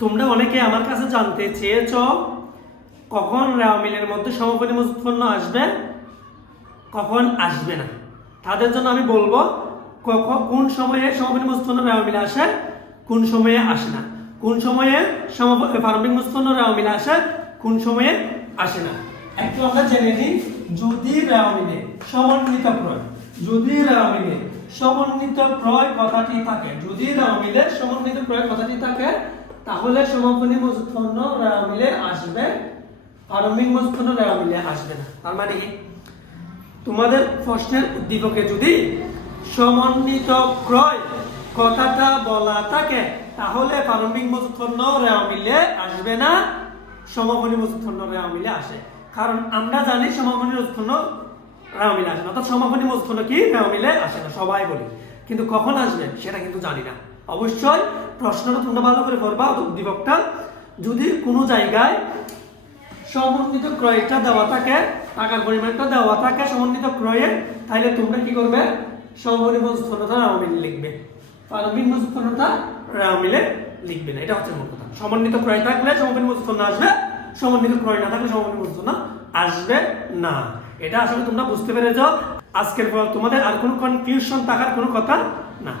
তোমরা অনেকে আমার কাছে জানতে চেয়েছ কখন রেওয়া মিলের মধ্যে সমাপনী মজুদ পণ্য আসবে, কখন আসবে না। তাদের জন্য আমি বলবো কোন সময়ে সমাপনী মজুদ পণ্য রেওয়া মিলে আসে, কোন সময়ে আসে না, কোন সময়ে প্রারম্ভিক মজুদ পণ্য রেওয়া মিলে আসে, কোন সময়ে আসে না। একটু আমরা জেনে নিই। যদি রেওয়া মিলে সমন্বিত ক্রয়, যদি রেওয়া মিলে সমন্বিত ক্রয় কথাটি থাকে, যদি রেওয়া মিলে সমন্বিত ক্রয় কথাটি থাকে, তাহলে সমাপনী মজুদ পণ্য রেওয়া মিলে আসবে, প্রারম্ভিক মজুদ পণ্য রেওয়া মিলে আসবে না। তার মানে কি, তোমাদের প্রশ্নের উদ্দীপকে যদি সমন্বিত ক্রয় কথাটা বলা থাকে, তাহলে প্রারম্ভিক মজুদ পণ্য রেওয়া মিলে আসবে না, সমাপনী মজুদ পণ্য রেওয়া মিলে আসে। কারণ আমরা জানি সমাপনী মজুদ পণ্য রেওয়া মিলে আসে না, অর্থাৎ সমাপনী মজুদ পণ্য কি রেওয়া মিলে আসে না, সবাই বলি। কিন্তু কখন আসবে সেটা কিন্তু জানি না। অবশ্যই প্রশ্নটা তোমরা ভালো করে পড়বা, উদ্দীপকটা। যদি কোনো জায়গায় সমন্বিত ক্রয়টা দেওয়া থাকে, টাকার পরিমাণটা দেওয়া থাকে সমন্বিত ক্রয়ে, তাহলে তোমরা কি করবে, সমাপনী মজুদ পণ্যটা রেওয়া মিলে লিখবে, প্রারম্ভিক মজুদ পণ্যটা রেওয়া মিলে লিখবে না। এটা হচ্ছে মূল কথা। সমন্বিত ক্রয় থাকলে সমাপনী মজুদ পণ্য আসবে, সমন্বিত ক্রয় না থাকলে সমাপনী মজুদ পণ্য আসবে না। এটা আসলে তোমরা বুঝতে পেরেছ। আজকের পর তোমাদের আর কোনো কনফিউশন থাকার কোনো কথা না।